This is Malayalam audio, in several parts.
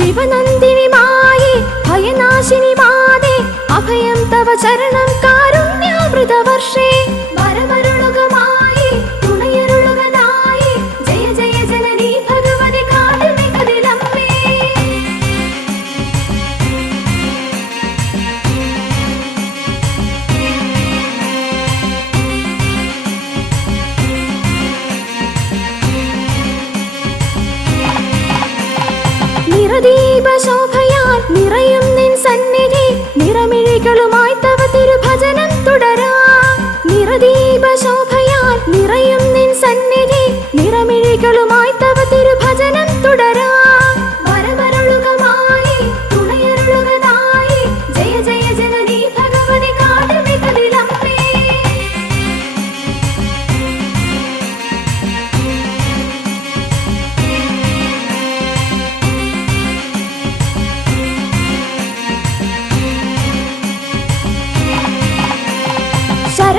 ശിവനന്ദിനി മായേ ഭയനാശിനി മാതേ അഭയം തവ ചരണം കാരുണ്യാമൃത नदी बस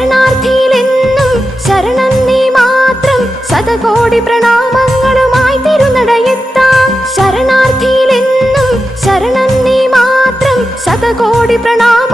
ശരണാർത്ഥിയിലെന്നും ശരണം നീ മാത്രം ശതകോടി പ്രണാമങ്ങളുമായി തിരുനടയെത്താം. ശരണാർത്ഥിയിലെന്നും ശരണം നീ മാത്രം ശതകോടി പ്രണാമങ്ങളുമായി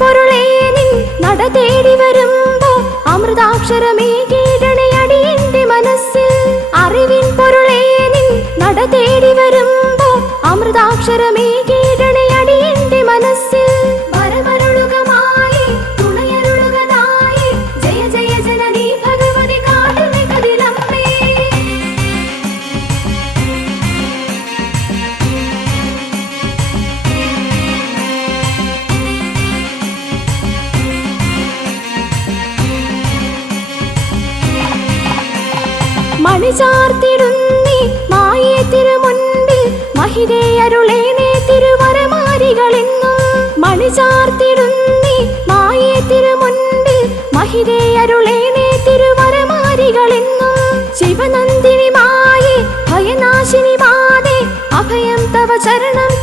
പൊരുളേ നിൻ നട തേടി വരുമ്പോ അമൃതാക്ഷരമേ കീഴണി അടിയന്റെ മനസ്സിൽ. അറിവിൻ പൊരുളേ നിൻ നട തേടി വരുമ്പോ അമൃതാക്ഷരമേ തിരുവരമാരികളെന്നും. ശിവനന്ദിനി മായേ ഭയനാശിനി മാതേ അഭയം തവ ചരണം